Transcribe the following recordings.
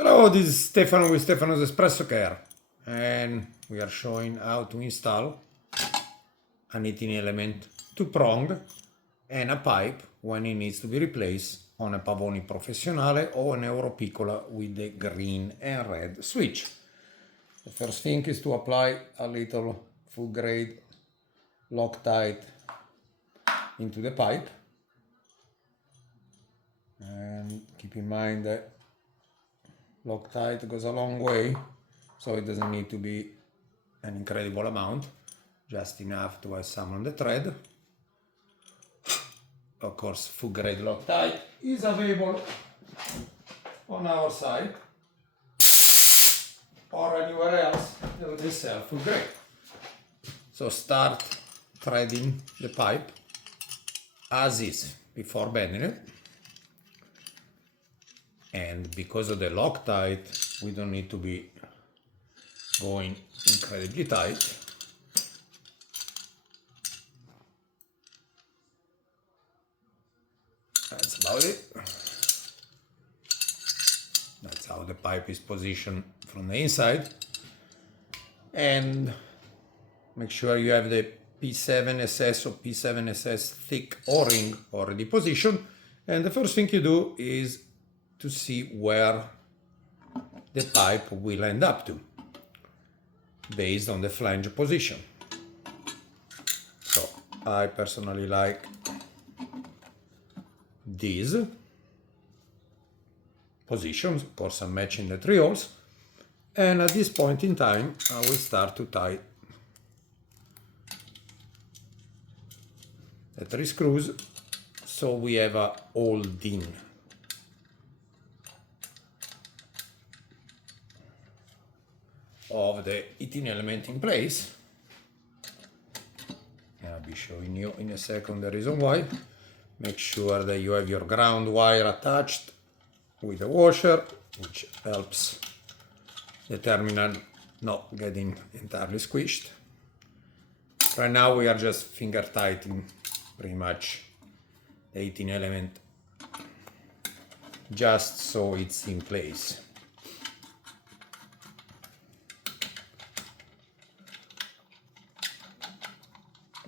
Hello, this is Stefano with Stefano's Espresso Care, and we are showing how to install an heating element to prong and a pipe when it needs to be replaced on a Pavoni Professionale or an Europiccola with the green and red switch. The first thing is to apply a little food grade Loctite into the pipe, and keep in mind that Loctite goes a long way, so it doesn't need to be an incredible amount, just enough to have some on the thread. Of course, food grade Loctite is available on our site or anywhere else that they sell food grade. So start threading the pipe as is before bending it. And because of the Loctite, we don't need to be going incredibly tight. That's about it. That's how the pipe is positioned from the inside. And make sure you have the P7SS or P7SS thick O-ring already positioned. And the first thing you do is to see where the pipe will end up to, based on the flange position. So I personally like these positions. Of course, I'm matching the 3 holes, and at this point in time I will start to tie the 3 screws so we have a holding of the heating element in place. And I'll be showing you in a second the reason why. Make sure that you have your ground wire attached with the washer, which helps the terminal not getting entirely squished. Right now we are just finger tightening pretty much the heating element just so it's in place.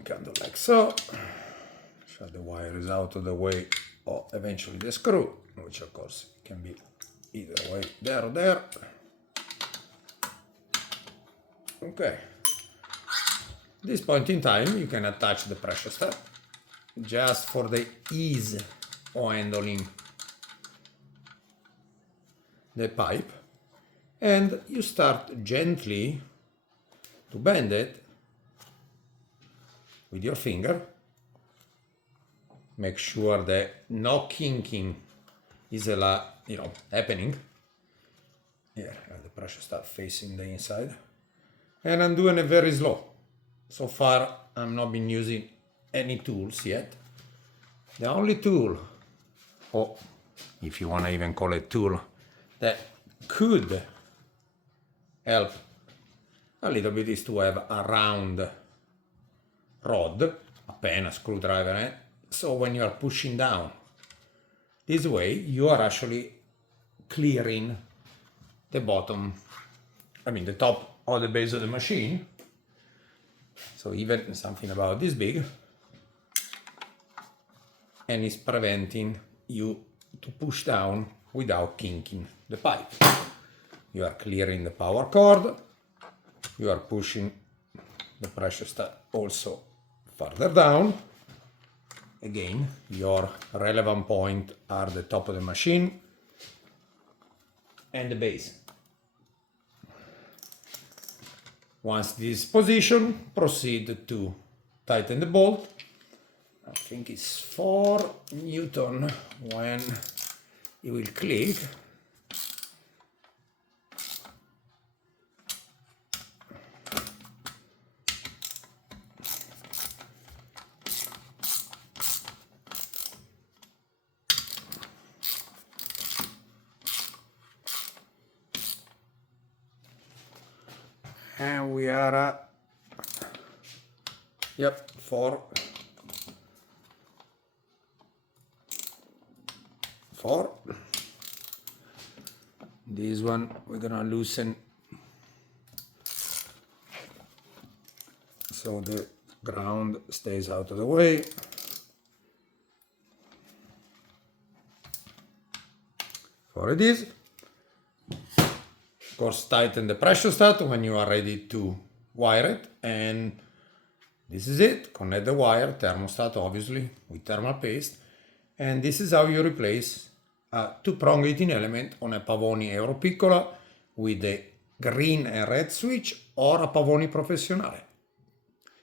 Kind of like so. So the wire is out of the way, or eventually the screw, which of course can be either way, there or there. Okay. At this point in time, you can attach the Pressurestat just for the ease of handling the pipe, and you start gently to bend it with your finger. Make sure that no kinking is happening. Here, I have the Pressurestat facing the inside, and I'm doing it very slow. So far, I'm not been using any tools yet. The only tool, or if you want to even call it tool, that could help a little bit is to have a round rod, a pen, a screwdriver, so when you are pushing down this way, you are actually clearing the bottom, the top or the base of the machine. So even something about this big, and it's preventing you to push down without kinking the pipe. You are clearing the power cord, you are pushing the Pressurestat also further down. Again, your relevant point are the top of the machine and the base. Once this is positioned, proceed to tighten the bolt. I think it's 4 Newton when it will click. And we are at, 4. This one we're gonna loosen so the ground stays out of the way. For it is. Of course, tighten the Pressurestat when you are ready to wire it, and this is it. Connect the wire, thermostat obviously with thermal paste, and this is how you replace two prong heating element on a Pavoni Euro Piccola with the green and red switch, or a Pavoni Professionale,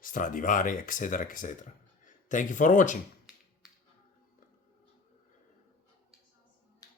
Stradivari, etc. etc. Thank you for watching.